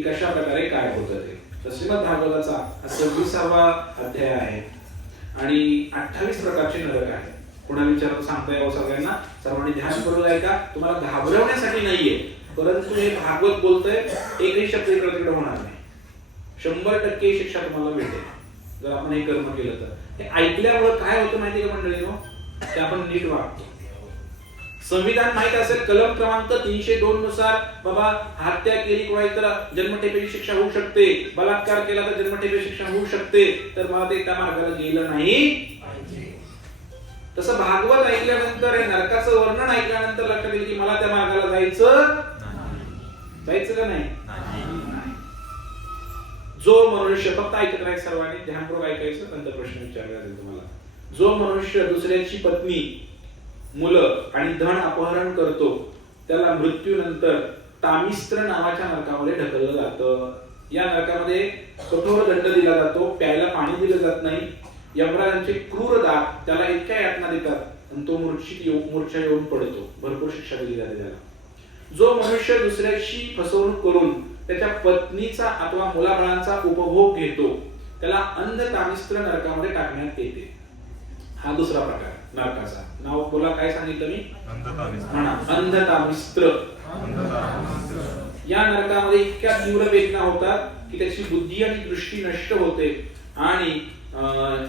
की कशा प्रकारे काय होतं ते. तर श्रीमद भागवताचा हा 26वा अध्याय आहे आणि 28 प्रकारचे नरक आहेत. पुन्हा विचारतो सांगता यावं सगळ्यांना, सर्वांनी ध्यान करून ऐका. तुम्हाला घाबरवण्यासाठी नाहीये, परंतु हे भागवत बोलतंय, एकही शब्द इकडे तिकडे होणार नाही. 100% शिक्षा तुम्हाला भेटेल जर आपण हे कर्म केलं तर. हे ऐकल्यामुळे काय होतं माहिती का मंडळीनो, की आपण नीट वागतो. संविधान माहित असेल, कलम क्रमांक 302 नुसार बाबा हत्या केली किंवा इतर जन्मठेपेची शिक्षा होऊ शकते, बलात्कार केला तर जन्मठेपेची शिक्षा होऊ शकते, तर मला ते त्या मार्गाला गेलं नाही. तसं भागवत ऐकल्यानंतर, हे नरकाचं वर्णन ऐकल्यानंतर लक्षात येईल की मला त्या मार्गाला जायचं का नाही. जो मनुष्य, फक्त ऐकत राहायचं, सर्वांनी ध्यानपूर्वक ऐकायचं, नंतर प्रश्न विचारला जाईल तुम्हाला. जो मनुष्य दुसऱ्याची पत्नी, मुलं आणि धन अपहरण करतो त्याला मृत्यूनंतर तामिस्त्र नावाच्या नरकामध्ये ढकललं जातं. या नरकामध्ये कठोर दंड दिला जातो, प्यायला पाणी दिलं जात नाही. यमराजांचे क्रूर दात त्याला इतक्या यातना देतात आणि तो मूर्छा येऊन पडतो. भरपूर शिक्षा दिली जाते त्याला. जो मनुष्य दुसऱ्याशी फसवणूक करून त्याच्या पत्नीचा अथवा मुलाबाळांचा उपभोग घेतो त्याला अंध तामिस्त्र नरकामध्ये टाकण्यात येते. हा दुसरा प्रकार नरकाचा. नाव बोला, काय सांगितलं मी? अंध तामिस्त्र. या नरकामध्ये इतक्या तीव्र वेदना होतात की त्याची बुद्धी आणि दृष्टी नष्ट होते आणि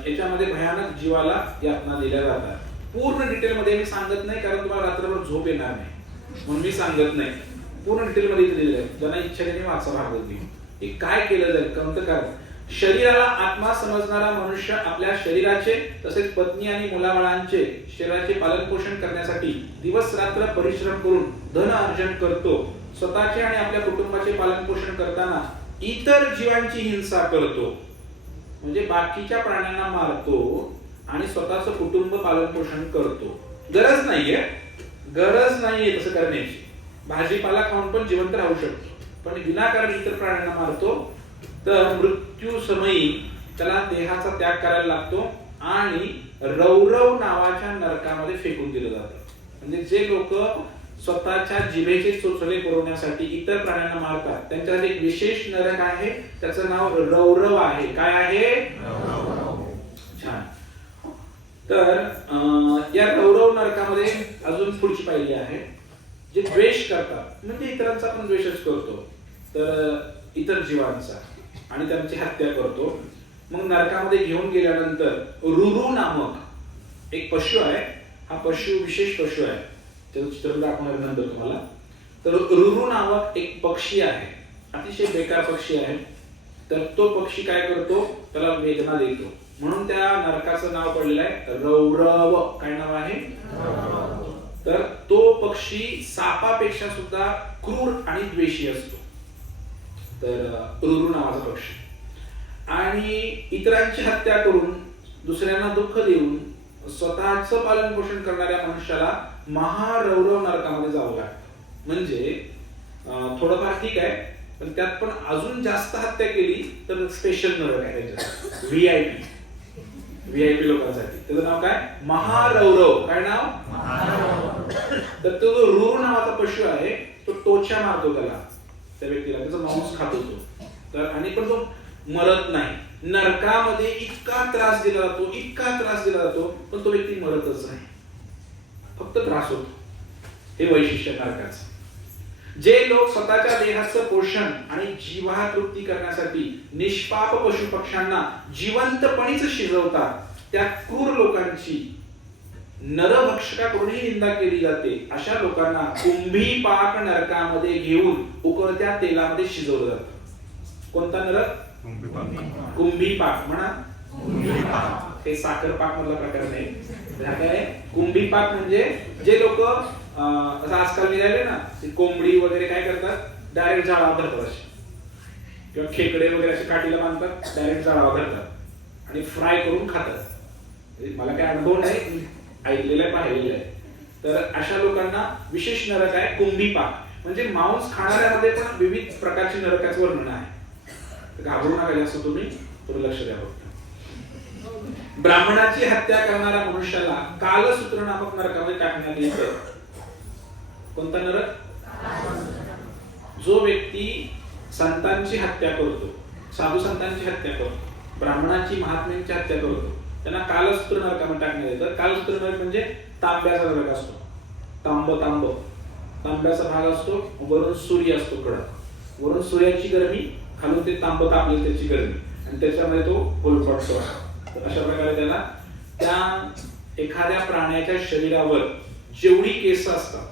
याच्यामध्ये भयानक जीवाला यातना दिल्या जातात. पूर्ण डिटेल मध्ये मी सांगत नाही, कारण तुम्हाला रात्रभर झोप येणार नाही, म्हणून मी सांगत नाही. पूर्ण डिटेल मध्ये दिलेलं आहे, ज्यांना इच्छा आहे वाचा भागवत. हे काय केलं जाईल कोणतं कारण. शरीराला आत्मा समजणारा मनुष्य आपल्या शरीराचे तसेच पत्नी आणि मुलाबाळांचे शरीराचे पालन पोषण करण्यासाठी दिवस रात्र परिश्रम करून धन अर्जन करतो. स्वतःचे आणि आपल्या कुटुंबाचे पालन पोषण करताना इतर जीवांची हिंसा करतो, म्हणजे बाकीच्या प्राण्यांना मारतो आणि स्वतःचं कुटुंब पालन पोषण करतो. गरज नाहीये तसं करण्याची. भाजीपाला खाऊन पण जिवंत राहू शकतो, पण विनाकारण इतर प्राण्यांना मारतो तर मृत्यू समयी त्याला देहाचा त्याग करायला लागतो आणि रौरव नावाच्या नरकामध्ये फेकून दिलं जातं. म्हणजे जे लोक स्वतःच्या जिभेचे चोचले पुरवण्यासाठी इतर प्राण्यांना मारतात त्यांच्यासाठी एक विशेष नरक आहे, त्याचं नाव रौरव आहे. काय आहे? छान. तर या रौरव नरकामध्ये अजून पुढची पाहिली आहे, जे द्वेष करतात, म्हणजे इतरांचा पण द्वेषच करतो, तर इतर जीवांचा, आणि त्यांची हत्या करतो. मग नरकामध्ये घेऊन गेल्यानंतर रुरु नामक एक पशु आहे. हा पशु विशेष पशु आहे, त्याचं चित्र दाखवणार नंतर तुम्हाला. तर रुरु नामक एक पक्षी आहे, अतिशय बेकार पक्षी आहे. तर तो पक्षी काय करतो, त्याला वेदना देतो, म्हणून त्या नरकाचं नाव पडलेलं आहे रौरव. काय नाव आहे? तर तो पक्षी सापापेक्षा सुद्धा क्रूर आणि द्वेषी असतो. तर रुरु नावाचा पक्षी. आणि इतरांची हत्या करून दुसऱ्यांना दुःख देऊन स्वतःचं पालन पोषण करणाऱ्या मनुष्याला महारौरव नरकामध्ये जावं लागतं. म्हणजे थोडंफार ठीक आहे, पण त्यात पण अजून जास्त हत्या केली तर स्पेशल नरक आहे त्याच्यात, व्हीआयपी लोकांसाठी. त्याचं नाव काय? महारौरव. काय नाव? तर तो जो रुरु नावाचा पशु आहे तो टोचा मारतो त्याला, त्या व्यक्तीला, त्याचा मांस खात होतो. तर आणि पण तो मरत नाही. नरकामध्ये इतका त्रास दिला जातो, पण तो व्यक्ती मरतच नाही, फक्त त्रास होतो. हे वैशिष्ट्य नरकाचं. जे लोक स्वतःच्या देहाचं पोषण आणि जीवातृप्ती करण्यासाठी निष्पाप पशु पक्ष्यांना जिवंतपणीच शिजवतात, त्या क्रूर लोकांची नरभक्षकाकडूनही निंदा केली जाते. अशा लोकांना कुंभीपाक नरकामध्ये घेऊन उकळत्या तेलामध्ये शिजवलं जातं. कोणता नरक? कुंभीपाक. म्हणा, हे साखर पाक मधला प्रकार नाही. कुंभीपाक म्हणजे जे लोक आजकाल निघाले ना, कोंबडी वगैरे काय करतात, डायरेक्ट जाळावर धरतात असे, किंवा खेकडे वगैरे असे काठीला बांधतात, डायरेक्ट जाळावर धरतात आणि फ्राय करून खातात. मला काय अनुभव नाही, ऐकलेलं आहे, पाहिलेलं आहे. तर अशा लोकांना विशेष नरक आहे कुंभीपाक. म्हणजे मांस खाणाऱ्यामध्ये पण विविध प्रकारचे नरकाचं वर्णन आहे. घाबरू नका जास्त, तुम्ही थोडं लक्ष द्या फक्त. ब्राह्मणाची हत्या करणाऱ्या मनुष्याला कालसूत्र नामक नरकामध्ये टाकण्यात येतं. कोणता नरक? जो व्यक्ती संतांची हत्या करतो, साधू संतांची हत्या करतो, ब्राह्मणांची महात्म्यांची हत्या करतो, त्यांना कालसूत्र नरकामध्ये टाकण्यात येतं. कालसूत्र नरक म्हणजे तांब्याचा नरक असतो. तांब्याचा भाग असतो, वरून सूर्य असतो कडक, वरून सूर्याची गरमी, खालून ते तांब तापले त्याची गरमी, आणि त्याच्यामध्ये तो गोलपटतो. अशा प्रकारे त्याला त्या एखाद्या प्राण्याच्या शरीरावर जेवढी केस असतात,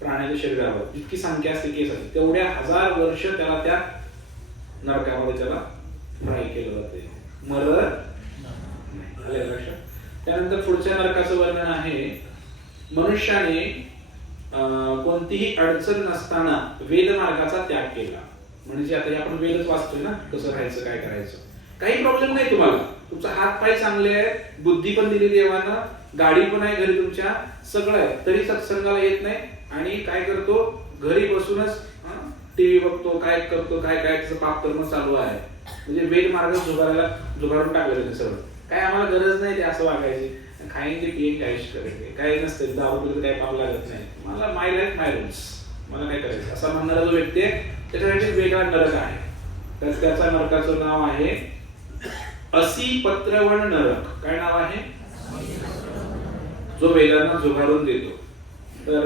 प्राण्याच्या शरीरावर जितकी संख्या असते केस असते, तेवढ्या 1000 वर्ष त्याला त्या नरकामध्ये त्याला फ्राय केलं जाते, मरत नाही. लक्षात. त्यानंतर पुढच्या नरकाचं वर्णन आहे, मनुष्याने कोणतीही अडचण नसताना वेद मार्गाचा त्याग केला. म्हणजे आता आपण वेदच वाचतोय ना, कसं राहायचं, काय करायचं, काही प्रॉब्लेम नाही तुम्हाला, तुमचा हात पाय चांगले आहेत, बुद्धी पण दिली देवानं, गाडी पण आहे घरी तुमच्या, सगळं आहे, तरी सत्संगाला येत नाही आणि काय करतो, घरी बसूनच टीव्ही बघतो, काय करतो, काय त्याचं पाप कर्म चालू आहे. म्हणजे वेद मार्ग जुगारून टाकलेलं सगळं. काय आम्हाला गरज नाही ते असं वागायची, खाईन ते पिईन काय करायचे, काय नसतं, दारू काय पाप लागत नाही, मला माय लाईफ माय रूल्स, मला काय करायचं असा म्हणणारा जो व्यक्ती आहे त्याच्यासाठी वेगळा नरक आहे. तर त्याचा नरकाचं नाव आहे असी पत्रवण नरक. काय नाव आहे? जो वेदांना जुगारून देतो. तर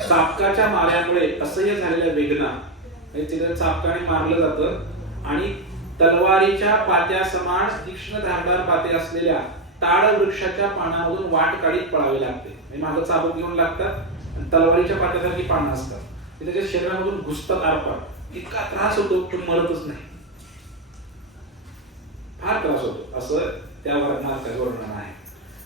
चापकाच्या माऱ्यामुळे असह्य झालेल्या वेदना, तिथे चापकाने मारलं जातं आणि तलवारीच्या पात्या समान तीक्ष्ण धारदार पाते असलेल्या ताड वृक्षाच्या पानामधून वाट काढीत पळावे लागते. मागं चाबूक घेऊन लागतात आणि तलवारीच्या पात्यासारखी पानं असतात, ते त्याच्या शरीरामधून घुसतात आरपार. इतका त्रास होतो पण मरतच नाही, फार त्रास होतो, असं त्या वर्णनाचं वर्णन आहे.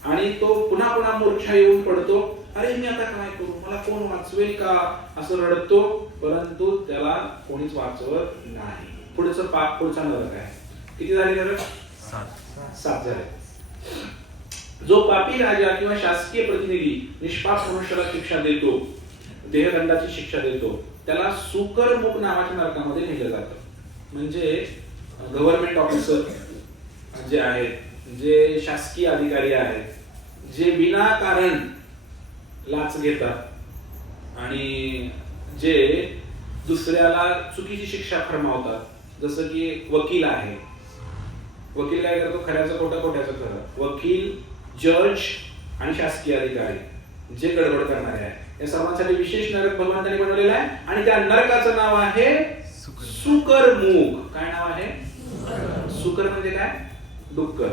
आणि तो पुन्हा पुन्हा मूर्छा येऊन पडतो, अरे मी आता काय करू, मला कोण वाचवेल का, असं रडतो, परंतु त्याला कोणीच वाचवत नाही. पुढचा नरक आहे. किती झाले नरक? 7 झाले. जो पापी राजा किंवा शासकीय प्रतिनिधी निष्पाप मनुष्याला शिक्षा देतो, देहदंडाची शिक्षा देतो, त्याला सुकरमुख नावाच्या नरकामध्ये नेलं जातं. म्हणजे गव्हर्नमेंट ऑफिसर जे आहेत, जे शासकीय अधिकारी आहेत, जे विनाकारण लाच घेतात आणि जे दुसऱ्याला चुकीची शिक्षा फरमावतात, जसं की वकील आहे. वकील काय करतो? खऱ्याचं खोटं, खोट्याचं खरं. वकील, जज आणि शासकीय अधिकारी जे गडबड करणारे आहे, या सर्वांसाठी विशेष नरक भगवंतांनी बनवलेला आहे. आणि त्या नरकाचं नाव आहे सुकरमुख. काय नाव आहे? सुकर म्हणजे काय? डुक्कर.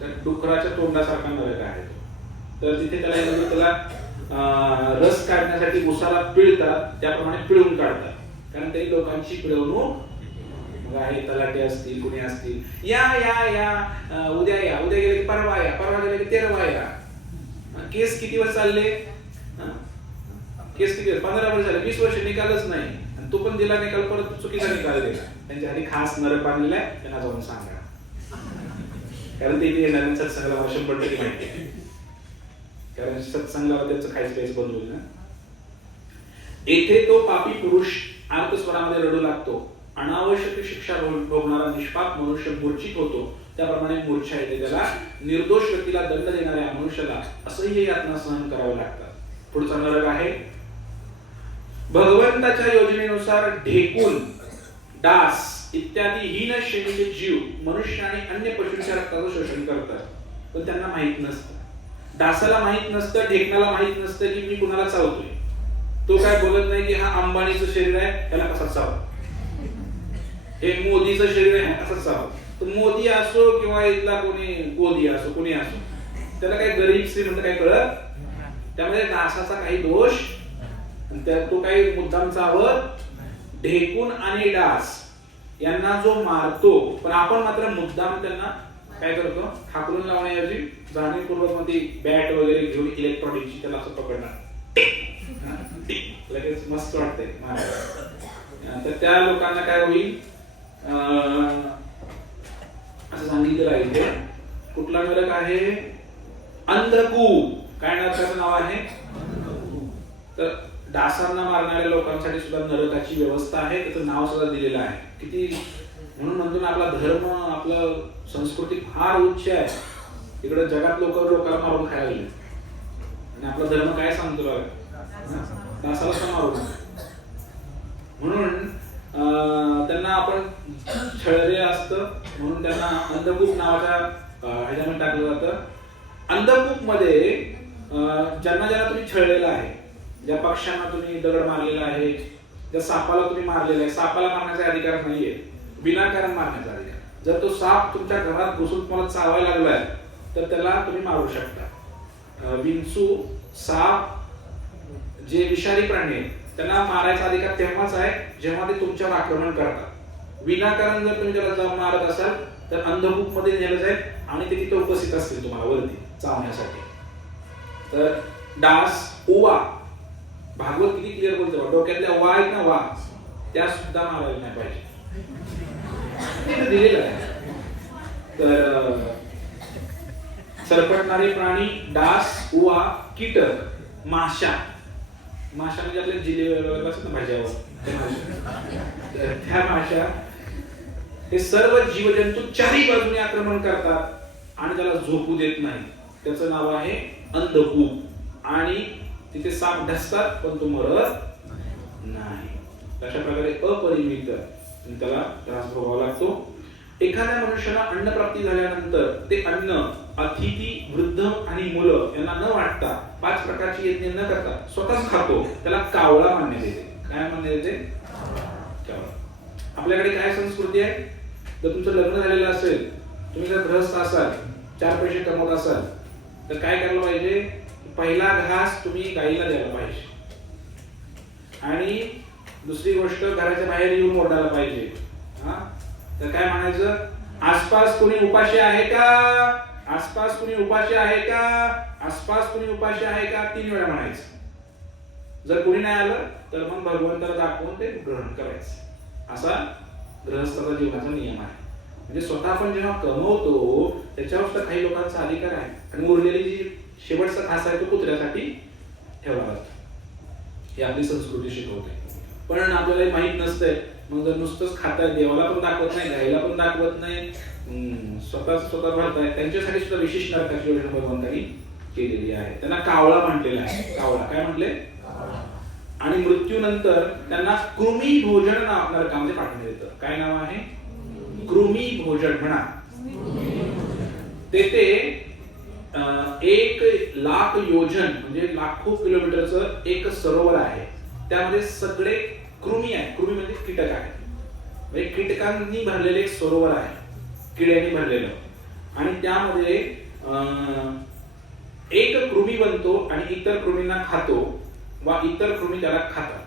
तर डुकराच्या तोंडासारखा नरक आहे तो. तर तिथे त्याला रस काढण्यासाठी उसाला पिळतात, त्याप्रमाणे पिळून काढतात, कारण तरी लोकांची पिळवणूक आहे. तलाटे असतील, कुणी असतील, या या या उद्या या, उद्या गेले की परवा या, परवा गेले की तेरवा या. केस किती वर्ष चालले? केस किती? 15 वर्ष झाले, 20 वर्ष निकालच नाही. आणि तो पण दिला निकाल, परत चुकीचा निकाल दिला. त्यांच्यासाठी खास नरक बांधलेला आहे, त्यांना जाऊन सांगा, कारण ते इथे येणार सत्संगाला 100% माहिती आहे, कारण सत्संगाला त्यांचं खायचं प्यायचं बंद होईल ना. येथे तो पापी पुरुष अर्थस्वरामध्ये रडू लागतो. अनावश्यक शिक्षा भोगणारा निष्पाप मनुष्य मूर्छित होतो, त्याप्रमाणे मूर्छा येते. त्याला निर्दोष व्यक्तीला दंड देणाऱ्या मनुष्याला असह्य यातना सहन करावे लागतात. पुढचा नरक आहे भगवंताच्या योजनेनुसार ढेकून, डास इत्यादी हीन श्रेणीचे जीव मनुष्य आणि अन्य पशूंच्या रक्ताचं शोषण करतात, पण त्यांना माहित नसतं. डासाला माहित नसतं, ढेकणाला माहित नसतं की मी कुणाला चावतोय. तो काय बोलत नाही की हा अंबानीचं शरीर आहे, त्याला कसा चाव, हे मोदीचं शरीर आहे असं चाव. तर मोदी असो किंवा इथला कोणी गोदी असो, कोणी असो, त्याला काही गरीब श्रीमंत काही कळत. त्यामध्ये डासाचा काही दोष, तो काही मुद्दाम चावत. ढेकून आणि डास यांना जो मारतो, पण आपण मात्र मुद्दाम त्यांना काय करतो, हाकलून लावण्याऐवजी जाणीवपूर्वक मध्ये बॅट वगैरे घेऊन इलेक्ट्रॉनिकची त्याला असं पकडणार, लगेच मस्त वाटतंय मारायला. तर त्या लोकांना काय होईल असं सांगितलेलं आहे इथे. कुठला नरक आहे? अंधकूप. काय नरकाचं नाव आहे? तर डासांना मारणाऱ्या लोकांसाठी सुद्धा नरकाची व्यवस्था आहे, त्याचं नाव सुद्धा दिलेलं आहे. किती म्हणून म्हणतो ना, आपला धर्म, आपलं संस्कृती फार उच्च आहे. इकडे जगात लोकांना मारून खायला लागले, आणि आपला धर्म काय सांगतो? डासाला मारून. म्हणून त्यांना आपण छळले असतं म्हणून त्यांना अंधकूप नावाच्या ह्याच्यामध्ये टाकलं जातं. अंधकूप मध्ये ज्यांना ज्यांना तुम्ही छळलेलं आहे, ज्या पक्ष्यांना तुम्ही दगड मारलेला आहे, ज्या सापाला तुम्ही मारलेला आहे, सापाला मारण्याचा अधिकार नाहीये, विनाकारण मारण्याचा अधिकार. जर तो साप तुमच्या घरात घुसून तुम्हाला चावायला लागलाय तर त्याला तुम्ही मारू शकता. विंचू, साप जे विषारी प्राणी आहेत त्यांना मारायचा अधिकार तेव्हाच आहे जेव्हा ते तुमच्यावर आक्रमण करतात. विनाकारण जर तुम्ही त्याला जाऊन मारत असाल तर अंधकूप मध्ये नेलं जाईल आणि ते तिथे उपस्थित असतील तुम्हाला वरती चावण्यासाठी. तर डास, ओवा, भागवत किती क्लिअर बोलतो, डोक्यातल्या ओवा आहेत ना, वा, त्या सुद्धा मारायला नाही पाहिजे, ते दिलेलं आहे. तर सरपटणारे प्राणी, डास, ओवा, कीटक, माशा, माशा म्हणजे आपल्या जिल्हे असतात ना भाज्यावर, त्या माशा, हे सर्व जीवजंतू चारही बाजूने आक्रमण करतात आणि त्याला झोपू देत नाही. त्याचं नाव आहे अंधकूप. आणि तिथे साप ढसतात पण तो मरत नाही. अशा प्रकारे अपरिमित त्याला त्रास भोगावा लागतो. एखाद्या मनुष्याला अन्न प्राप्ती झाल्यानंतर ते अन्न अतिथी, वृद्ध आणि मुलं यांना न वाटता 5 प्रकारची यज्ञ न करता स्वतःच खातो, त्याला कावळा मानण्यात येते. काय मानण्यात येते? कावळा. आपल्याकडे काय संस्कृती आहे? जर तुमचं लग्न झालेलं असेल, तुम्ही जर गृहस्थ असाल, 4 पैसे कमवत असाल तर काय करायला पाहिजे? पहिला घास तुम्ही गाईला द्यायला पाहिजे. आणि दुसरी गोष्ट, घराच्या बाहेर येऊन ओरडायला पाहिजे. तर काय म्हणायचं? आसपास कोणी उपाशी आहे का? आसपास कोणी उपाशी आहे का? आसपास कोणी उपाशी आहे का? 3 वेळा म्हणायचं. जर कोणी नाही आलं तर मग भगवंताला दाखवून ते ग्रहण करायचं. असा गृहस्थाचा जीवनाचा नियम आहे. म्हणजे स्वतः आपण जेव्हा कमवतो त्याच्यावर सुद्धा काही लोकांचा अधिकार आहे. आणि उरलेली जी शेवटचा घास आहे तो कुत्र्यासाठी ठेवला जातो. ही आपली संस्कृती शिकवते. पण आपल्याला माहित नसतंय. मग जर नुसतंच खाताय, देवाला पण दाखवत नाही, गाईला पण दाखवत नाही, स्वतः भरताय, त्यांच्यासाठी सुद्धा विशेष नरकाची योजना भगवंतांनी केलेली आहे. त्यांना कावळा म्हटलेला आहे. कावळा काय म्हटले? आणि मृत्यूनंतर त्यांना कृमी भोजन नरकामध्ये पाठवण्यात येतं. काय नाव आहे? कृमी भोजन. म्हणा तेथे 1,00,000 योजन म्हणजे लाखो किलोमीटरचं एक सरोवर आहे. त्यामध्ये सगळे कृमी आहे. कृमी म्हणजे कीटक आहे. म्हणजे कीटकांनी भरलेले एक सरोवर आहे, किड्यांनी भरलेलं. आणि त्यामध्ये एक कृमी बनतो आणि इतर कृमींना खातो वा इतर कृमी त्याला खातात.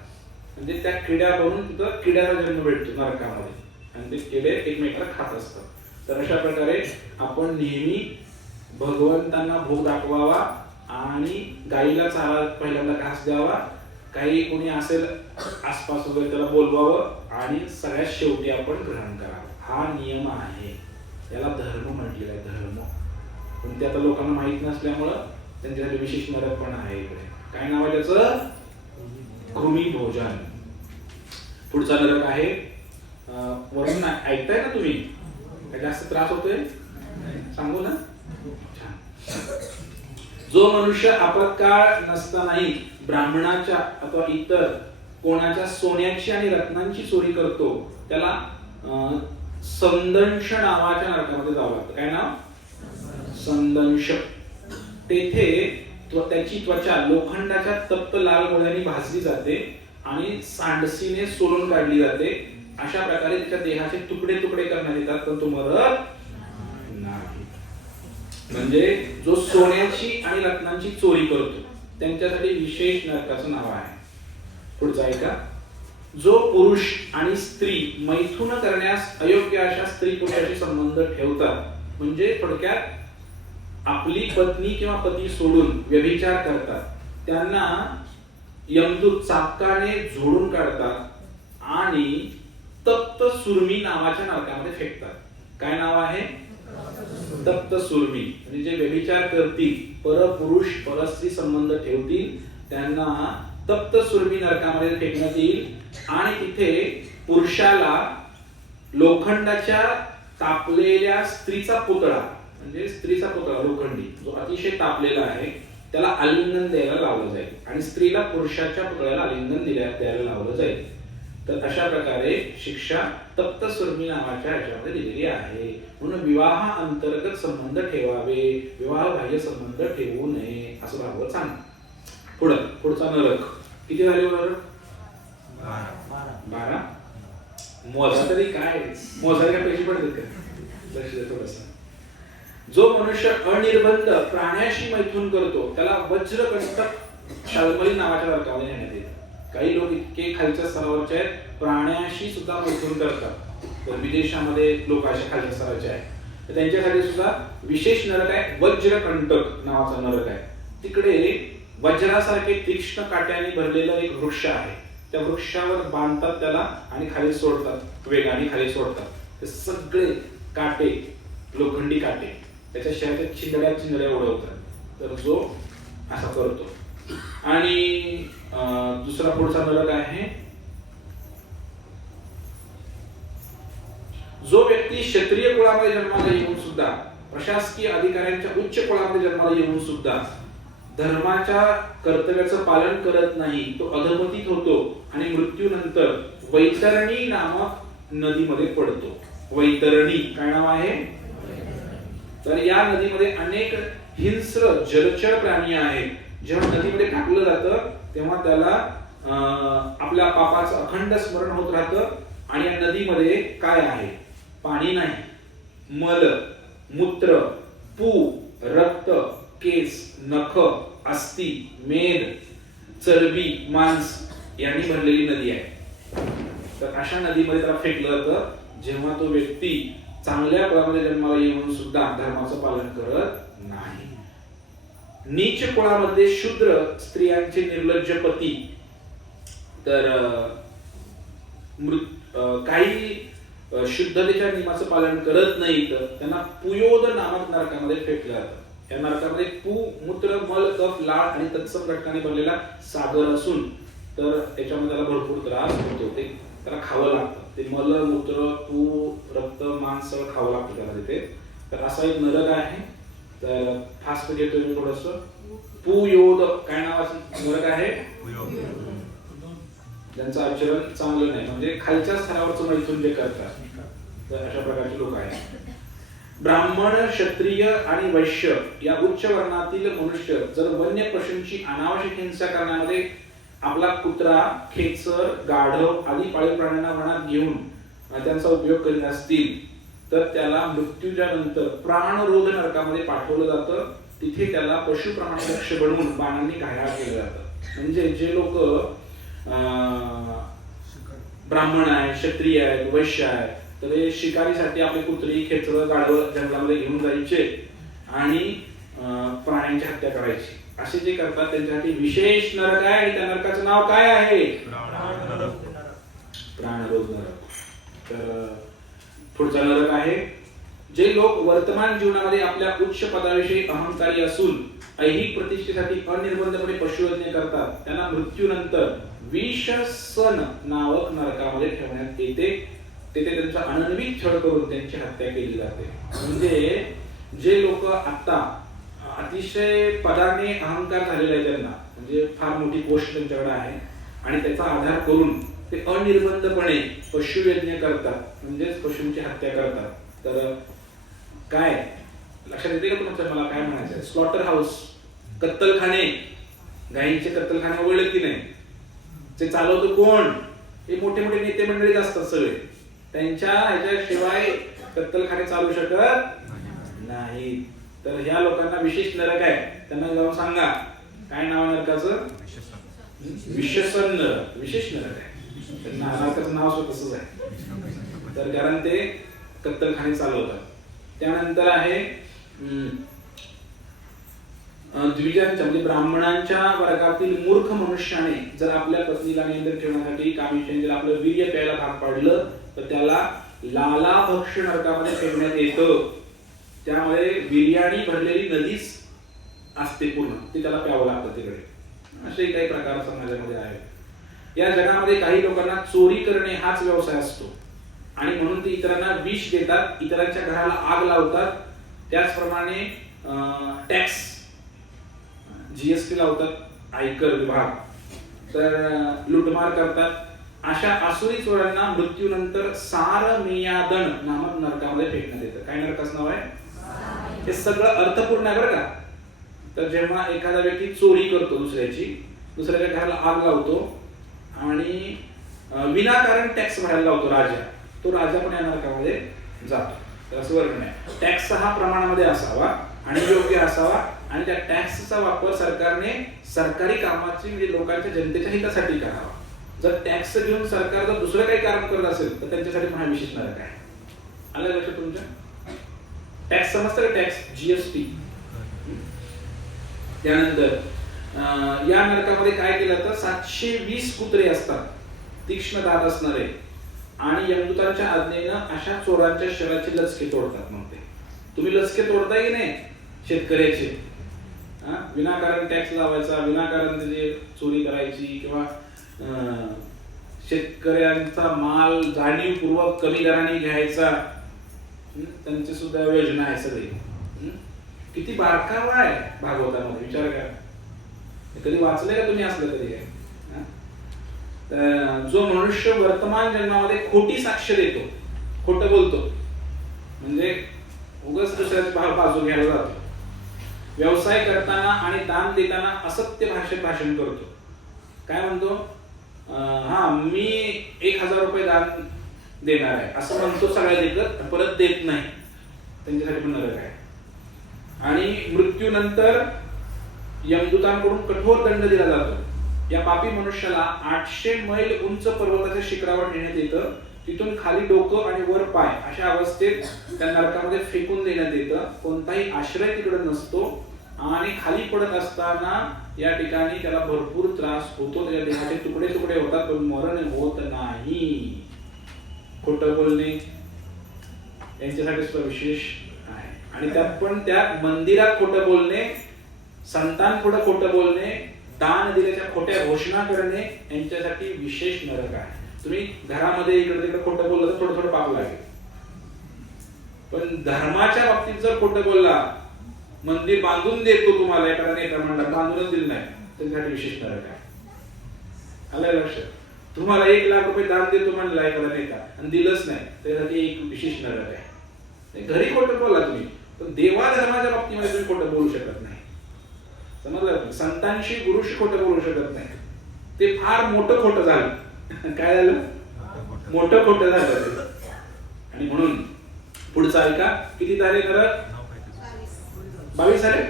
म्हणजे त्या किड्या बनून तिथं किड्याला जन्म भेटतो नरकामध्ये आणि ते किडे एकमेकाला खात असतात. तर अशा प्रकारे आपण नेहमी भगवंतांना भोग दाखवावा आणि गाईला चारा पहिल्यांदा घास द्यावा. काही कोणी असेल आसपास वगैरे त्याला बोलवावं आणि सगळ्यात शेवटी आपण ग्रहण करावं. हा नियम आहे. याला धर्म म्हटलेला आहे. धर्म. पण ते आता लोकांना माहित नसल्यामुळं त्यांच्यासाठी विशेष नरक पण आहे इकडे. काय नाव आहे त्याचं? कृमी भोजन. पुढचा नरक आहे वरून. ऐकताय ना तुम्ही? काय जास्त त्रास होतोय? सांगू ना? जो मनुष्य आपत्काळ नसतानाही ब्राह्मणाच्या अथवा इतर कोणाच्या सोन्याची आणि रत्नांची चोरी करतो त्याला संदंश नावाच्या नरकामध्ये जावं लागतं. काय नाव? संदंश. तेथे त्याची त्वचा लोखंडाच्या तप्त लाल गोळ्यांनी भाजली जाते आणि सांडसीने सोलून काढली जाते. अशा प्रकारे त्याच्या देहाचे तुकडे तुकडे करण्यात येतात पण तो मरत नाही. म्हणजे जो सोन्याची आणि रत्नांची चोरी करतो त्यांच्यासाठी विशेष नरकाचं नाव आहे. पुढचा ऐका. जो पुरुष आणि स्त्री मैथुन करण्यास अयोग्य अशा स्त्री पुरुषाशी संबंध ठेवतात, म्हणजे थोडक्यात आपली पत्नी किंवा पती सोडून व्यभिचार करतात, त्यांना यमदूत चाबकाने झोडून काढतात आणि तप्त सुरमी नावाच्या नरकामध्ये फेकतात. काय नाव आहे? तप्त सुरमी. म्हणजे जे व्यभिचार करतील, परपुरुष परस्त्री संबंध ठेवतील त्यांना तप्त सुरमी नरकामध्ये फेकण्यात येईल. आणि तिथे पुरुषाला लोखंडाच्या तापलेल्या स्त्रीचा पुतळा, म्हणजे स्त्रीचा पुतळा लोखंडी जो अतिशय तापलेला आहे त्याला आलिंगन द्यायला लावलं जाईल आणि स्त्रीला पुरुषाच्या पुतळ्याला आलिंगन द्यायला लावलं जाईल. तर अशा प्रकारे शिक्षा तप्त सुर्मी नावाच्या ह्याच्यामध्ये दिलेली आहे. म्हणून विवाह अंतर्गत संबंध ठेवावे, विवाह बाह्य संबंध ठेवू नये असं भागवत सांग. पुढचा नरक किती झाले नरक? 12. मोजा तरी काय, मोजायला काय पैसे पडतात का? लक्ष दे थोडंसं. जो मनुष्य अनिर्बंध प्राण्याशी मैथून करतो त्याला वज्रकंटक शाल्मली नावाच्या नरकामध्ये नेण्यात येते. काही लोक इतके खालच्या स्तरावरचे आहेत, प्राण्याशी सुद्धा मैथून करतात. तर विदेशामध्ये लोक अशा खालच्या स्तराचे आहेत, तर त्यांच्यासाठी सुद्धा विशेष नरक आहे, वज्रकंटक नावाचा नरक आहे. तिकडे वज्रासारखे तीक्ष्ण काट्याने भरलेला एक वृक्ष आहे, त्या वृक्षावर बांधतात त्याला आणि खाली सोडतात, वेगाने खाली सोडतात. ते सगळे काटे, लोखंडी काटे त्याच्या शरीराच्या चिंधड्या उडवतात. तर जो असा करतो. आणि दुसरा पुढचा नरक आहे, जो व्यक्ती क्षत्रिय कुळामध्ये जन्माला येऊन सुद्धा, प्रशासकीय अधिकाऱ्यांच्या उच्च कुळामध्ये जन्माला येऊन सुद्धा धर्माच्या कर्तव्याचं पालन करत नाही, तो अधोगतीत होतो आणि मृत्यूनंतर वैतरणी नामक नदीमध्ये पडतो. वैतरणी काय नाव आहे? तर या नदीमध्ये अनेक हिंस्र जलचर प्राणी आहेत. जेव्हा नदीमध्ये टाकलं जातं तेव्हा त्याला आपल्या पापाचं अखंड स्मरण होत राहतं. आणि या नदीमध्ये काय आहे? पाणी नाही, मल, मूत्र, पू, रक्त, केस, नख, अस्थि, मेद, चरबी, मांस यांनी भरलेली नदी आहे. तर अशा नदीमध्ये त्याला फेकलं जातं जेव्हा तो व्यक्ती चांगल्या कुळामध्ये जन्माला येऊन सुद्धा धर्माचं पालन करत नाही. नीच कुळामध्ये शूद्र स्त्रियांचे निर्लज्ज पती, तर काही शुद्धतेच्या नियमाचं पालन करत नाही तर त्यांना पुयोद नामक नरकामध्ये फेकलं जातं. या नरकामध्ये पू, मूत्र, मल, कफ, लाळ आणि तत्सम घटकांनी बनलेला सागर असून तर त्याच्यामध्ये त्याला भरपूर त्रास होतो. ते त्याला खावं लागतं. ते मल, मूत्र, पू, रक्त, मांस सगळं खावं लागतं त्याला तिथे. तर असा एक नरक आहे. तर फास्ट घेतो मी थोडस. पुयोद काय नावाचं नरक आहे? ज्यांचं आचरण चांगलं नाही, म्हणजे खालच्या स्तरावरचं मैथून जे करतात, तर अशा प्रकारचे लोक आहेत. ब्राह्मण, क्षत्रिय आणि वैश्य या उच्च वर्णातील मनुष्य जर वन्य पशूंची अनावश्यक हिंसा करण्यामध्ये आपला कुत्रा, खेचर, गाढव आदी पाळीव प्राण्यांना मनात घेऊन त्यांचा उपयोग करीत असतील तर त्याला मृत्यूच्या नंतर प्राणरोध नरकामध्ये पाठवलं जातं. तिथे त्याला पशुप्रमाणे लक्ष बनवून बाणांनी घायाळ केलं जातं. म्हणजे जे लोक ब्राह्मण आहे, क्षत्रिय आहेत, वैश्य आहेत, तर हे शिकारीसाठी आपले कुत्री, खेचर, गाढव जंगलामध्ये घेऊन जायचे आणि प्राण्यांची हत्या करायची. असे जे करतात त्यांच्यासाठी विशेष नरक आहे. आणि त्या नरकाचं नाव काय आहे? प्राणरोध नरक. तर पुढचा नरक आहे, जे लोक वर्तमान जीवनामध्ये आपल्या उच्च पदाविषयी अहंकारी असून ऐहिक प्रतिष्ठेसाठी अनिर्बंधपणे पशुयज्ञ करतात त्यांना मृत्यूनंतर विषसन नावक नरकामध्ये ठेवण्यात येते. तेथे त्यांचा अनन्वित छळ करून त्यांची हत्या केली जाते. म्हणजे जे लोक आता अतिशय पदाने अहंकार झालेला आहे, त्यांना म्हणजे फार मोठी पोस्ट त्यांच्याकडे आहे आणि त्याचा आधार करून ते अनिर्बंधपणे पशुयज्ञ करतात, म्हणजेच पशूंची हत्या करतात. तर काय लक्षात येते का तुमचं मला काय म्हणायचं? स्लॉटर हाऊस, कत्तलखाने, गायींचे कत्तलखाने ओळख की नाही? ते चालवतो कोण? हे मोठे मोठे नेते मंडळीच असतात सगळे. त्यांच्या ह्याच्याशिवाय कत्तलखाने चालू शकत नाही. तर ह्या लोकांना विशेष नरक आहे. त्यांना जाऊन सांगा काय नाव नरकाचं? विषसन नरक. विशेष नरक आहे. नरकाचं नाव स्वतःच आहे. तर कारण ते कत्तलखाने चालवतात. त्यानंतर आहे द्विजांच्या म्हणजे ब्राह्मणांच्या वर्गातील मूर्ख मनुष्याने जर आपल्या पत्नीला नियंत्रित ठेवण्यासाठी कामेष्ठेने जर आपलं वीर्य प्यायला भाग पाडलं तर त्याला लाला भक्ष नरकामध्ये फेकण्यात येतं. त्यामुळे वीर्याने भरलेली नदीच असते पूर्ण, ते त्याला प्यावं लागतं तिकडे. असे काही प्रकार समाजामध्ये आहेत. या जगामध्ये काही लोकांना चोरी करणे हाच व्यवसाय असतो आणि म्हणून ते इतरांना विष देतात, इतरांच्या घराला आग लावतात. त्याचप्रमाणे टॅक्स जीएसटी लावतात, आयकर विभाग, तर लुटमार करतात, अशा आसुरी चोरांना मृत्यूनंतर सारमेयादन नामक नरकामध्ये फेकण्यात येतं. काय नरकाचं नाव आहे? हे सगळं अर्थपूर्ण आहे बरं का. तर जेव्हा एखादा व्यक्ती चोरी करतो दुसऱ्याच्या घराला आग लावतो आणि विनाकारण टॅक्स भरायला लावतो राजा, तो राजा पण या नरकामध्ये जातो. तर असं वर्णन आहे. टॅक्स हा प्रमाणामध्ये असावा आणि योग्य असावा आणि त्या टॅक्सचा वापर सरकारने सरकारी कामाची म्हणजे लोकांच्या जनतेच्या हितासाठी करावा. जर टॅक्स घेऊन सरकार जर दुसरं काही काम करत असेल तर त्यांच्यासाठी पण हा विशेष नरक आहे. आलं लक्षात तुमच्या? टॅक्स समजतं का? Tax, GST. त्यानंतर या नरकामध्ये काय केलं तर 720 कुत्रे असतात, तीक्ष्ण दात असणारे, आणि यमदूतांच्या आज्ञेनं अशा चोरांच्या शरीराची लचके तोडतात. मग ते तुम्ही लचके तोडताय की नाही शेतकऱ्याचे? विनाकारण टॅक्स लावायचा, विनाकारण त्याची चोरी करायची किंवा शेतकऱ्यांचा माल जाणीवपूर्वक कमी दराने घ्यायचा, त्यांची सुद्धा योजना आहे सगळी. किती बारकावा आहे भागवतामध्ये, विचार करा. कधी वाचलंय का तुम्ही असलं कधी? जो मनुष्य वर्तमान जन्मामध्ये खोटी साक्ष देतो, खोटं बोलतो, म्हणजे उगाच दुसऱ्याची बाजू घ्यायला जातो, व्यवसाय करताना आणि दान देताना असत्य भाषण करतो. काय म्हणतो? मी 1000 रुपये दान देणार आहे असं म्हणतो सगळ्या देत, परत देत नाही, त्यांच्यासाठी पण नरक आहे. आणि मृत्यूनंतर यमदूतांकडून कठोर दंड दिला जातो. या पापी मनुष्याला 800 मैल उंच पर्वताच्या शिखरावर नेण्यात येतं. तिथून खाली डोकं आणि वर पाय अशा अवस्थेत त्या नरकामध्ये फेकून देण्यात येतं. कोणताही आश्रय तिकडे नसतो आणि खाली पडत असताना या ठिकाणी त्याला भरपूर त्रास होतो. त्याच्या देहाचे तुकडे तुकडे होतात, पण मरण होत नाही. खोटं बोलणे यांच्यासाठी सुद्धा विशेष आहे. आणि त्यात पण त्यात मंदिरात खोटं बोलणे, संतान पुढे खोटं बोलणे, दान दिल्याच्या खोट्या घोषणा करणे यांच्यासाठी विशेष नरक आहे. तुम्ही घरामध्ये इकडे तिकडे खोटं बोललं तर थोडं थोडं पाप लागेल, पण धर्माच्या बाबतीत जर खोटं बोलला, मंदिर बांधून देतो तुम्हाला एखादा नेता म्हणला, बांधूनच दिलं नाही, त्याच्यासाठी विशेष नरक आहे. आलं लक्षात? तुम्हाला 1 लाख रुपये दान देतो म्हणला एखादा नेता आणि दिलंच नाही, त्यासाठी एक विशेष नरक आहे. घरी खोटं बोला तुम्ही, पण देवा धर्माच्या बाबतीमध्ये तुम्ही खोटं बोलू शकत नाही. समजलं? संतांशी गुरुशी खोटं बोलू शकत नाही. ते फार मोठं खोटं झालं. काय झालं? मोठं खोटं झालं. आणि म्हणून पुढचं ऐका. किती झाले नरक? 22 झाले?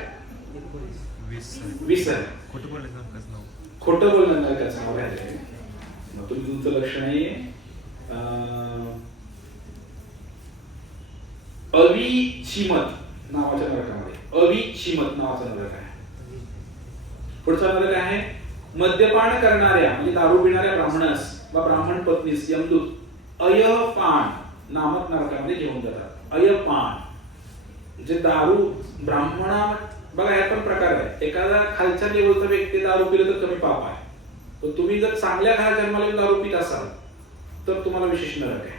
20 झाले. खोटं बोलणं नरकाचं नाव आहे. तुम्ही तुमचं लक्ष नाहीये. अविचिमत नावाच्या नरकामध्ये अविचिमत नावाचा नरक आहे. पुढचा नरक आहे मद्यपान करणाऱ्या म्हणजे दारू पिणाऱ्या ब्राह्मणास व ब्राह्मण पत्नीस यमदूत अयपान नामक नरकामध्ये घेऊन जातात. अयपान म्हणजे दारू ब्राह्मणा, बघा यात पण प्रकार आहे. एखादा खालच्या लेवलचा व्यक्ती दारू पिलं तर कमी पाप आहे, पण तुम्ही जर चांगल्या घरात जन्माला दारू पित असाल तर तुम्हाला विशेष नरक आहे.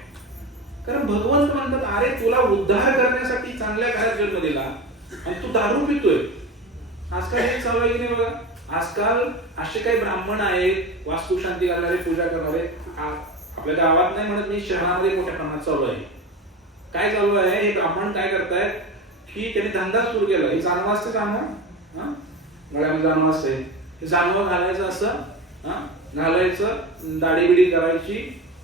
कारण भगवंत म्हणतात, अरे तुला उद्धार करण्यासाठी चांगल्या घरात जन्म दिला आणि तू दारू पितोय. आजकाल हे चालू आहे की नाही? बघा आजकाल असे काही ब्राह्मण आहेत, वास्तुशांती करणारे, पूजा करणारे, आपल्या गावात नाही म्हणत मी, शहरामध्ये मोठ्या प्रमाणात चालू आहे. काय चालू आहे? हे ब्राह्मण काय करतायत की त्यांनी धंदा सुरू केला. हे जानवं असते, जानवं गळ्यामध्ये जानवं असते, हे जानवं घालायचं, असं घालायचं, दाढी बिडी करायची,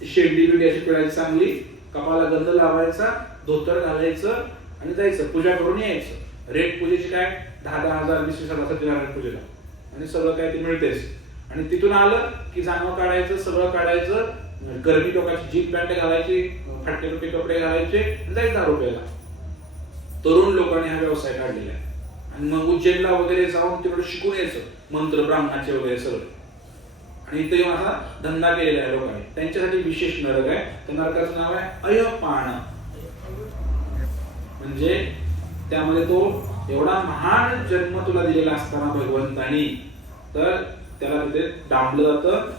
शेंडी बिडी अशी पिळायची चांगली, कपाला गंध लावायचा, धोतर घालायचं आणि जायचं, पूजा करून यायचं. रेट पूजेची काय 10,000 20,000 सत्यनारायण पूजेला, आणि सगळं काय ते मिळतेच. आणि तिथून आलं की जानवं काढायचं, सगळं काढायचं, गरमी लोकांची जीप पॅन्ट घालायची, फाटके टोपे कपडे घालायचे, जायचं 10 रुपयाला. तरुण लोकांनी हा व्यवसाय काढलेला आहे. आणि मग उज्जैनला वगैरे जाऊन तिकडे शिकून यायचं मंत्र ब्राह्मणाचे वगैरे सगळं, आणि इथे येऊन असा धंदा केलेला आहे लोकांनी. त्यांच्यासाठी विशेष नरक आहे. त्या नरकाचं नाव आहे अयपान. म्हणजे त्यामध्ये तो एवढा महान जन्म तुला दिलेला असताना भगवंतानी, तर त्याला तिथे डांबलं जातं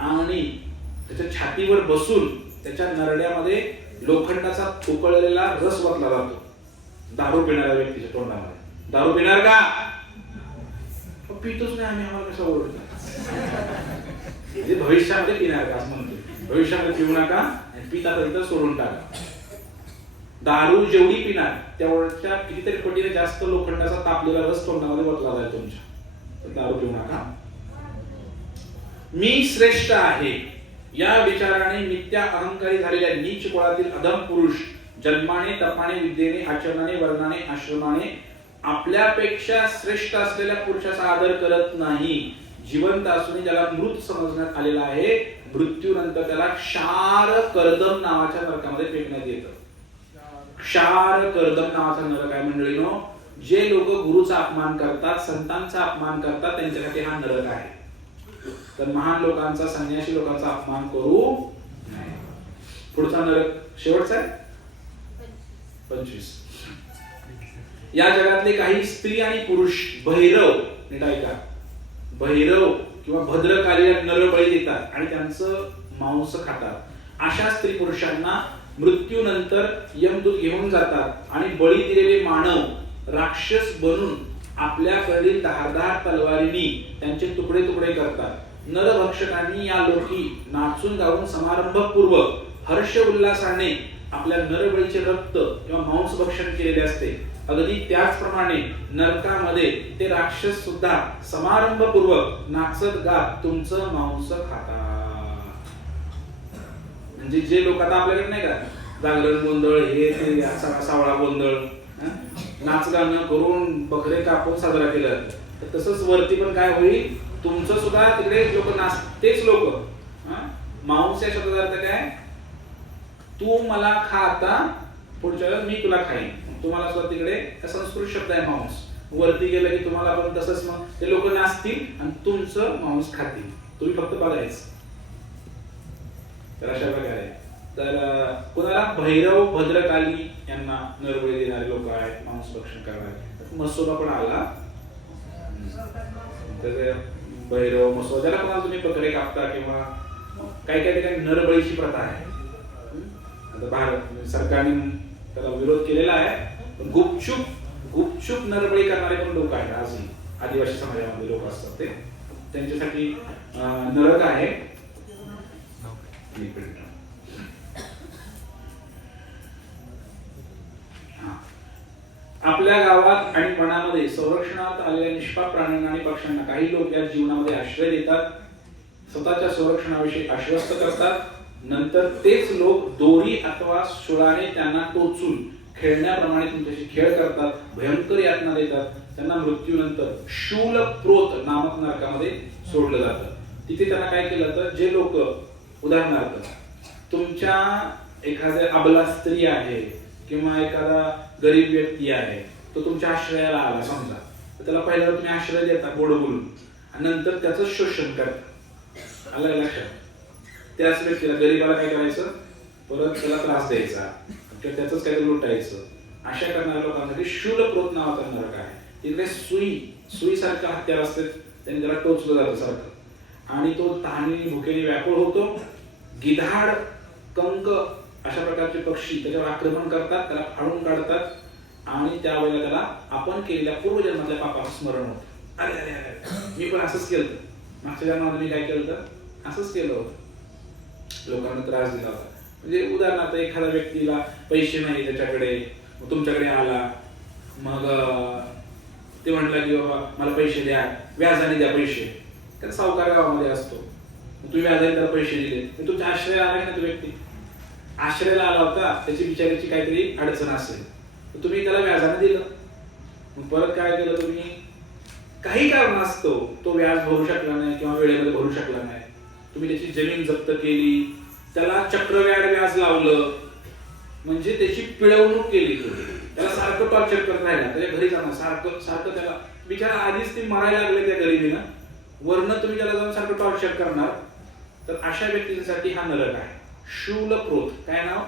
आणि त्याच्या छातीवर बसून त्याच्या नरड्यामध्ये लोखंडाचा उकळलेला रस वतला जातो. दारू पिणाऱ्या व्यक्तीच्या तोंडामध्ये. दारू पिणार का? पितोच नाही आम्ही, आम्हाला कसं ओळखतो? भविष्यामध्ये पिणार का असं म्हणतो. भविष्यामध्ये पिऊ नका, पिता तर सोडून टाका. दारू जेवढी पिणार तेवढ्या कितीतरी पटीने जास्त लोखंडाचा तापलेला रस तोंडामध्ये बसला जाईल तुमच्या. तर दारू पिऊ नका. मी श्रेष्ठ आहे या विचाराने मिथ्या अहंकारी झालेल्या नीच कुळातील अधम पुरुष जन्माने, तपाने, विद्येने, आचरणाने, वर्णाने, आश्रमाने आपल्यापेक्षा श्रेष्ठ असलेल्या पुरुषाचा आदर करत नाही. जिवंत असून ज्याला मृत समजण्यात आलेला आहे, मृत्यूनंतर त्याला क्षार कर्दम नावाच्या नरकामध्ये फेकण्यात येतं. क्षार कर्दम नावाचा नरक आहे मंडळीनो. जे लोक गुरुचा अपमान करतात, संतांचा अपमान करतात, त्यांच्यासाठी हा नरक आहे. तर महान लोकांचा, संन्यासी लोकांचा अपमान करू नये. पुढचा नरक शेवटचा आहे 25. या जगातले काही स्त्री आणि पुरुष भैरव, नीट ऐका, भैरव किंवा भद्रकाली नरबळी देतात आणि त्यांचं मांस खातात. अशा स्त्री पुरुषांना मृत्यूनंतर यमदूत घेऊन जातात आणि बळी दिलेले मानव राक्षस बनून आपल्याकडील धारदार तलवारीनी त्यांचे तुकडे तुकडे करतात. नरभक्षकांनी या लोकी नाचून गाऊन समारंभपूर्वक हर्ष उल्हासाने आपल्या नरबळीचे रक्त किंवा मांस भक्षण केलेले असते. अगदी त्याचप्रमाणे नरकामध्ये ते राक्षस सुद्धा समारंभपूर्वक नाचत गात तुमचं मांस खातात. म्हणजे जे लोक आता आपल्याकडे नाही का जागरण गोंधळ, हे ते सावळा गोंधळ, नाच गाणं करून बकरे कापून साजरा केला, तर तसंच वरती पण काय होईल, तुमचं सुद्धा तिकडे लोक तेच लोक मांस या शब्दाचा अर्थ काय, तू मला खा आता, पुढच्या वेळेस मी तुला खाईन. तुम्हाला सुद्धा तिकडे संस्कृत शब्द आहे मांस. वरती गेलं की तुम्हाला पण तसंच मग ते लोक नाचतील आणि तुमचं मांस खातील, तुम्ही फक्त बघायचं. तर अशा प्रकारे तर कोणाला भैरव, भद्रकाली यांना नरबळी देणारे लोक आहेत, मांस भक्षण करणारे. मसोबा पण आला, भैरव मसोबा, ज्याला कोणाला तुम्ही बकरे कापता किंवा काही काही ठिकाणी नरबळीची प्रथा आहे. आता भारत सरकारने त्याला विरोध केलेला आहे, पण गुपचूप नरबळी करणारे पण लोक आहेत. आजही आदिवासी समाजामध्ये लोक असतात, ते त्यांच्यासाठी नरक आहे. आपल्या गावात आणि वनामध्ये संरक्षणात आलेल्या निष्पाप प्राण्यांना आणि पक्ष्यांना काही लोक या जीवनामध्ये आश्रय देतात, स्वतःच्या संरक्षणाविषयी आश्वस्त करतात. नंतर तेच लोक दोरी अथवा शुळाने त्यांना टोचून खेळण्याप्रमाणे तुमच्याशी खेळ करतात, भयंकर यातना देतात. त्यांना मृत्यूनंतर शूलप्रोत नामक नरकामध्ये सोडलं जातं. तिथे त्यांना काय केलं जातं, जे लोक उदाहरणार्थ तुमच्या एखाद्या अबला स्त्री आहे किंवा एखादा गरीब व्यक्ती आहे, तो तुमच्या आश्रयाला आला समजा, तर त्याला पहिल्यांदा तुम्ही आश्रय देता गोड बोलून आणि नंतर त्याचं शोषण करता. आलं लक्षात? त्याच व्यक्तीला, गरीबाला काय करायचं, परत त्याला त्रास द्यायचा किंवा त्याच काहीतरी लुटायचं. अशा करणाऱ्या लोकांसाठी शूलप्रोत नावाचा नरक आहे. तिकडे सुई सारखं हत्यार असते, त्याने त्याला टोचलं जातं सारखं आणि तो तहानेने भुकेने व्याकुळ होतो. गिधाड, कंक अशा प्रकारचे पक्षी त्याच्यावर आक्रमण करतात, त्याला फाडून काढतात आणि त्यावेळेला त्याला आपण केलेल्या पूर्वजन्मातल्या पापाचं स्मरण होतं. अरे अरे अरे, मी पण असंच केलं, मागच्या जन्मात मी काय केलं तर असंच केलं होतं, लोकांना त्रास दिला होता. म्हणजे उदाहरणार्थ एखाद्या व्यक्तीला पैसे नाही त्याच्याकडे, तुमच्याकडे आला, मग ते म्हटलं की बाबा मला पैसे द्या, व्याजाने द्या पैसे. तर सावकार गावामध्ये असतो, तुम्ही व्याजाने त्याला पैसे दिले, तुमच्या आश्रयाला आला ना तो व्यक्ती, आश्रयाला आला होता, त्याची बिचाराची काहीतरी अडचण असेल, तर तुम्ही त्याला व्याजाने दिलं. मग परत काय केलं तुम्ही, काही कारण असतो तो व्याज भरू शकला नाही किंवा वेळेमध्ये भरू शकला नाही, तुम्ही त्याची जमीन जप्त केली, त्याला चक्रव्याढ व्याज लावलं, म्हणजे त्याची पिळवणूक केली तुम्ही, त्याला सारखं टॉर्चर करत राहिला, त्याच्या घरी जाणार सारखं सारखं, त्याला बिचारा आधीच ते मरायला लागले त्या गरिबीनं, वरनं तुम्ही त्याला जाऊन सारखं टॉर्चर करणार. तर अशा व्यक्तींसाठी हा नरक आहे, शूलप्रोत. काय नाव?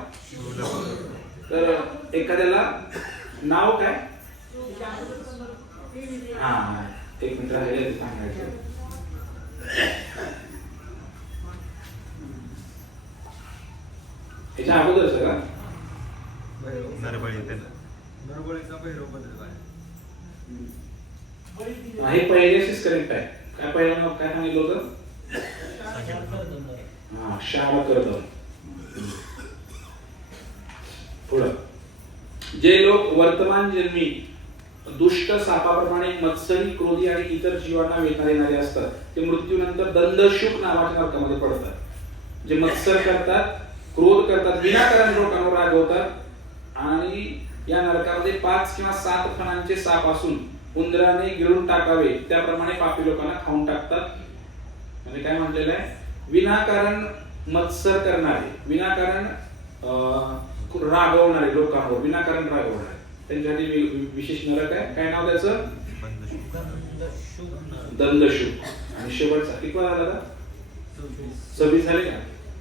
तर एखाद्याला नाव काय, हा एक मिनिट राहिले सांगायचं. याच्या अगोदर सगळं हे पहिल्याशीच करेक्ट आहे. काय पहिलं नाव काय सांगितलं होतं? शाल करदम. पुढं, जे लोक वर्तमान जन्मी दुष्ट सापाप्रमाणे मत्सरी, क्रोधी आणि इतर जीवांना वेदना देणारे असतात ते मृत्यूनंतर दंडशुक नावाच्या नरकामध्ये पडतात. जे मत्सर करतात, क्रोध करतात, विनाकारण लोकांवर रागवतात आणि या नरकामध्ये 5 किंवा 7 फणांचे साप असून उंदराने गिळून टाकावे त्याप्रमाणे पापी लोकांना खाऊन टाकतात. म्हणजे काय म्हटलेलं आहे, विनाकारण मत्सर करणारे, विनाकारण रागवणारे, लोकांवर विनाकारण रागवणारे, त्यांच्यासाठी विशेष नरक आहे. काय नाव त्याचं? दंडशुक. आणि शेवटचा कितवा झाला का? 26 झाले का?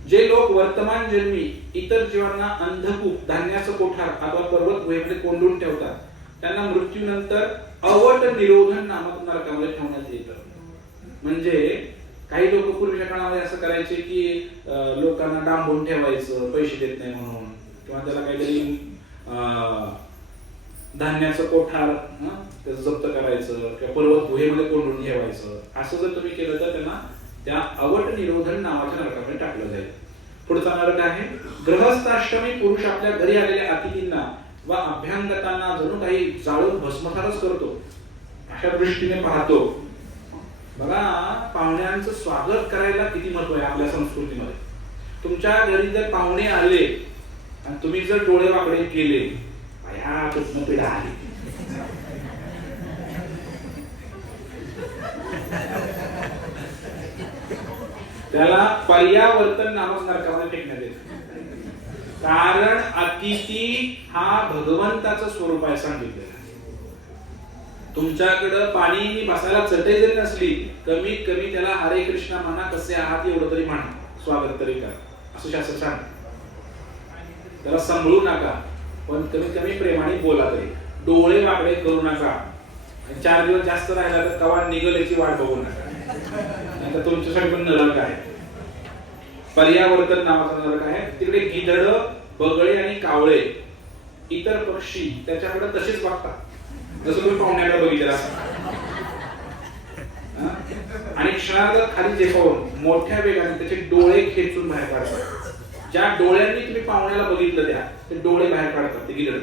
जे लोक वर्तमान जन्मी इतर जीवांना अंधकूप, धान्याचं कोठार अथवा पर्वत गुहेमध्ये कोंडून ठेवतात त्यांना मृत्यूनंतर अवट निरोधन नामक नरकामध्ये ठेवण्यात येतं. म्हणजे काही लोक पूर्वीच्या काळामध्ये असं करायचे की लोकांना डांबून ठेवायचं, पैसे देत नाही म्हणून, किंवा त्याला काहीतरी धान्याचं कोठार त्याचं जप्त करायचं किंवा पर्वत गुहेमध्ये कोंडून ठेवायचं. असं जर तुम्ही केलं तर त्यांना त्या अवट निरोधन नावाच्या नरकामध्ये टाकलं जाईल. पुढचा नरक आहे, गृहस्थाश्रमी पुरुष आपल्या घरी आलेल्या अतिथींना व अभ्यंगतांना जणू काही जाळून भस्मसारच करतो अशा दृष्टीने पाहतो. बघा, पाहुण्यांचं स्वागत करायला किती महत्व आहे आपल्या संस्कृतीमध्ये. तुमच्या घरी जर पाहुणे आले आणि तुम्ही जर डोळे वाकडे केले, या कुठनं पिढा आली, त्याला पर्यावर्तन नामक नरकामध्ये फेकण्यात येतं. कारण अतिथी हा भगवंताचं स्वरूप आहे सांगितलेलं. तुमच्याकडं पाणी बसायला चटई जरी नसली, कमीत कमी त्याला हरे कृष्णा म्हणा, कसे आहात एवढं तरी म्हणा, स्वागत तरी करा, असं शास्त्र सांग. त्याला सांभाळू नका, पण कमीत कमी प्रेमाने बोला तरी. डोळे वाकडे करू नका. 4 दिवस जास्त राहिला तर कवा निघल याची वाट बघू नका, नाहीतर तुमच्यासाठी पण नरक आहे. पर्यावर्तन नावाचा नरक आहे. तिकडे गिधड, बगळे आणि कावळे, इतर पक्षी त्याच्याकडे तसेच बघतात जसं तुम्ही पाहुण्याकडे बघितलं असं. आणि क्षणार्धात खाली झेपावून मोठ्या वेगाने त्याचे डोळे खेचून बाहेर काढतात. ज्या डोळ्यांनी तुम्ही पाहुण्याला बघितलं त्या ते डोळे बाहेर काढतात ते गिधड.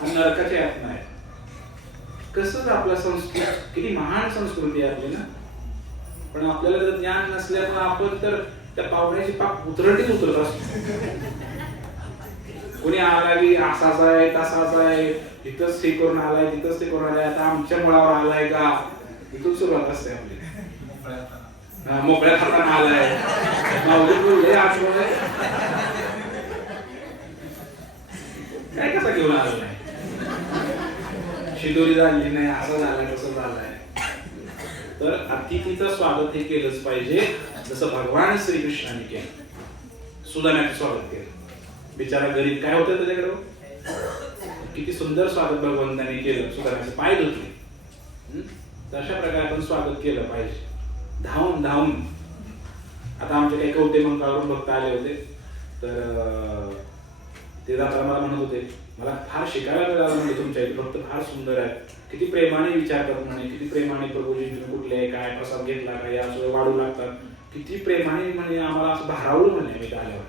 हा नरकाची यातना आहे. कसं आपला संस्कृती, किती महान संस्कृती आहे आपली ना. पण आपल्याला जर ज्ञान नसल्यामुळे आपण तर त्या पाहुण्याची पाक उतरटीच उतरत असतो. कोणी आला की असाच आहे, तसाच आहे, इथंच ते करून आलाय, तिथंच ते करून आलाय, आता आमच्या मुळावर आलाय का, इथून सुरुवात असते आपली. मोकळ्या हाताने आलाय, काय कसा घेऊन आला नाही, शिदोरी झाली नाही, असं झालंय तसं झालंय. तर अतिथीचं स्वागत हे केलंच पाहिजे, जसं भगवान श्रीकृष्णाने केलं. सुदाम्याचं स्वागत केलं. बिचारा गरीब काय होतं त्याच्याकडे, किती सुंदर स्वागत भगवंताने केलं. सुदाम्याचे पाय धुतले. तशा प्रकारे आपण स्वागत केलं पाहिजे, धावून धावून. आता आमचे काही कवटे मंगळावरून भक्त आले होते, तर ते जाताना मला म्हणत होते, मला फार शिकायला मिळालं म्हणजे तुमच्या इथे भक्त फार सुंदर आहे, किती प्रेमाने विचारतात म्हणे, किती प्रेमाने प्रभूजी तुम्ही कुठले आहे, काय प्रसाद घेतला का, या सगळं वाढू लागतात, किती प्रेमाने म्हणे आम्हाला असं भारावलं म्हणे मी आल्यावर.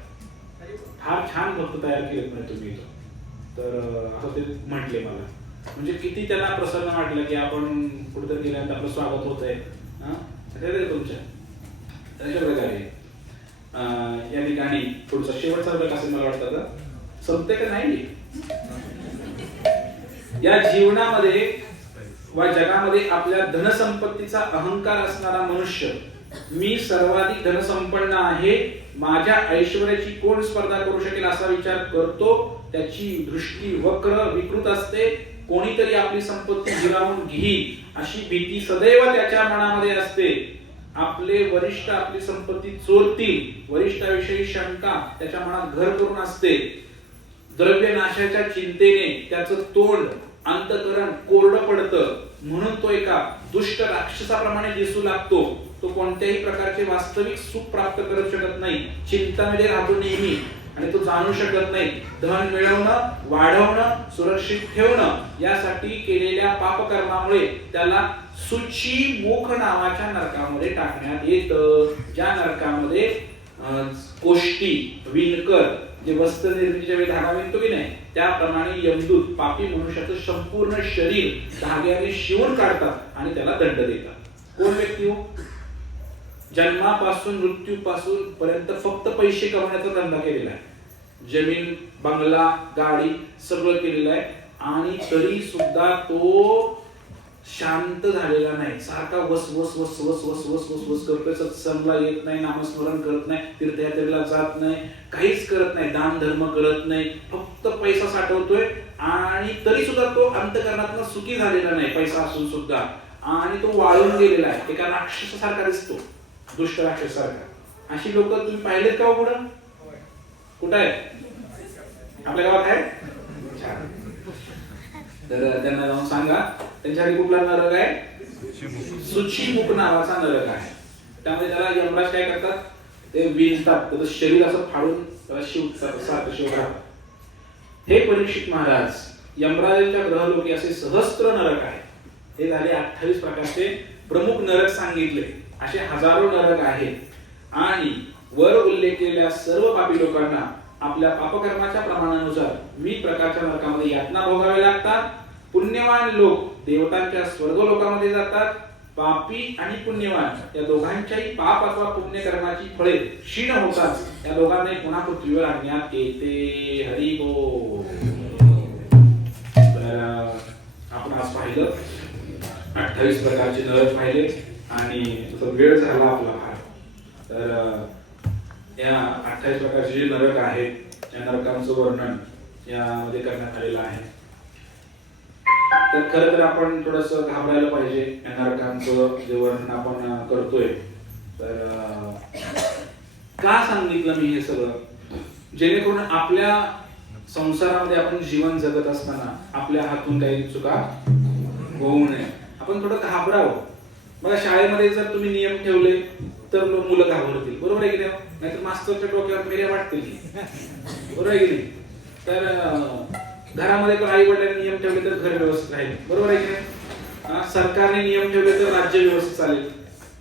फार छान भक्त तयार केलेत म्हणे तुम्ही इथं. तर असं ते म्हटले मला. म्हणजे किती त्यांना प्रसन्न वाटलं की आपण कुठेतरी गेल्यानंतर आपलं स्वागत होत आहे. तुमच्या अशा प्रकारे या ठिकाणी पुढचा शेवटचा वर्ग असं मला वाटतं संपते का नाही. या जीवनामध्ये वा जगामध्ये आपल्या धनसंपत्तीचा अहंकार असणारा मनुष्य, मी सर्वाधिक धनसंपन्न आहे, माझ्या ऐश्वर्याची कोण स्पर्धा करू शकेल असा विचार करतो. त्याची दृष्टी वक्र विकृत असते. कोणीतरी आपली संपत्ती हिरावून घेईल अशी भीती सदैव त्याच्या मनामध्ये असते. आपले वरिष्ठ आपली संपत्ती चोरतील, वरिष्ठाविषयी शंका त्याच्या मनात घर करून असते. द्रव्य नाशाच्या चिंतेने त्याचं तोंड, अंतःकरण कोरडं पडतं. म्हणून तो एका दुष्ट राक्षसाप्रमाणे दिसू लागतो. तो कोणत्याही प्रकारचे वास्तविक सुख प्राप्त करू शकत नाही. चिंतामध्ये राहतो नेहमी आणि तो जाणू शकत नाही. धन मिळवणं, वाढवणं, सुरक्षित ठेवणं यासाठी केलेल्या पापकर्मामुळे त्याला सुची मुख नावाच्या नरकामध्ये टाकण्यात येतं. ज्या नरकामध्ये कोष्टी विणकर जे वस्त्र निर्मितीच्या वेळी धागा विणतो की नाही, त्याप्रमाणे यमदूत पापी मनुष्याचं संपूर्ण शरीर धाग्याने शिवून काढतात आणि त्याला दंड देतात. कोण व्यक्ती हो? जन्मापासून मृत्यूपासून पर्यंत फक्त पैसे कमवण्याचा धंदा केलेला आहे. जमीन बंगला गाडी सगळं केलेलं आहे आणि तरी सुद्धा तो शांत झालेला नाही. सारखा वस वस वस वस वस वस वस वस करतोय. सत्संगला येत नाही, नामस्मरण करत नाही, तीर्थयात्रेला जात नाही, काहीच करत नाही, दान धर्म करत नाही, फक्त पैसा साठवतोय आणि तरी सुद्धा तो अंतकरणातून सुखी झालेला नाही, पैसा असून सुद्धा. आणि तो वाळून गेलेला आहे, एका राक्षसासारखा दिसतो, दुष्ट राक्षसासारखा. अशी लोक तुम्ही पाहिलेत का पुढं? कुठं आहे? आपल्या गावात आहे? तर त्यांना जाऊन सांगा त्यांच्यासाठी कुठला नरक आहे? सुचीमुख नावाचा नरक आहे. त्यामध्ये त्याला यमराज काय करतात, ते विणतात, त्याचं शरीर असं फाडून त्याला शिवतात, सारखं शिवतात. हे परीक्षित महाराज, यमराजांच्या ग्रहलोकी असे सहस्त्र नरक आहे. हे झाले 28 प्रकारचे प्रमुख नरक सांगितले. असे हजारो नरक आहेत आणि वर उल्लेख केलेल्या सर्व पापी लोकांना आपल्या पापकर्माच्या प्रमाणानुसार विविध प्रकारच्या नरकामध्ये यातना भोगाव्या लागतात. पुण्यवान लोक देवतांच्या स्वर्ग लोकामध्ये जातात. पापी आणि पुण्यवान या दोघांच्याही पाप अथवा पुण्यकर्माची फळे क्षीण होतात. या दोघांनाही पुन्हा पृथ्वीवर आणण्यात येते. हरी बोल. तर आपण आज पाहिलं 28 प्रकारचे नरक पाहिले आणि वेळ झाला आपला फार. तर या 28 प्रकारचे जे नरक आहेत या नरकांचं वर्णन यामध्ये करण्यात आलेलं आहे. तर खरं तर आपण थोडस घाबरायला पाहिजे या नरकांचं जे वर्णन आपण करतोय. तर का सांगितलं मी हे सगळं? जेणेकरून आपल्या संसारामध्ये आपण जीवन जगत असताना आपल्या हातून काही चुका होऊ नये, आपण थोडं घाबरावं. बघा, शाळेमध्ये जर तुम्ही नियम ठेवले तर मुलं घाबरतील, बरोबर आहे की नाही? नाहीतर मास्तरच्या डोक्यावर मेऱ्या वाटतील, बरोबर आहे की नाही? तर घरामध्ये पण आई वडिलांनी नियम ठेवले तर घर व्यवस्थित राहील, बरोबर आहे की नाही? सरकारने नियम ठेवले तर राज्य व्यवस्थित चालेल.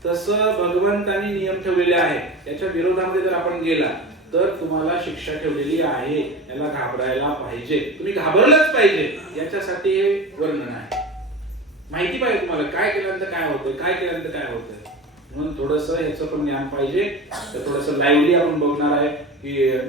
तसं भगवंतांनी नियम ठेवलेले आहे, त्याच्या विरोधामध्ये जर आपण गेला तर तुम्हाला शिक्षा ठेवलेली आहे. याला घाबरायला पाहिजे, तुम्ही घाबरलंच पाहिजे. याच्यासाठी हे वर्णन आहे. माहिती पाहिजे तुम्हाला काय केल्यानंतर काय होतंय, काय केल्यानंतर काय होतंय, म्हणून थोडस याचं पण ज्ञान पाहिजे. तर थोडस लाईव्हली आपण बघणार आहे की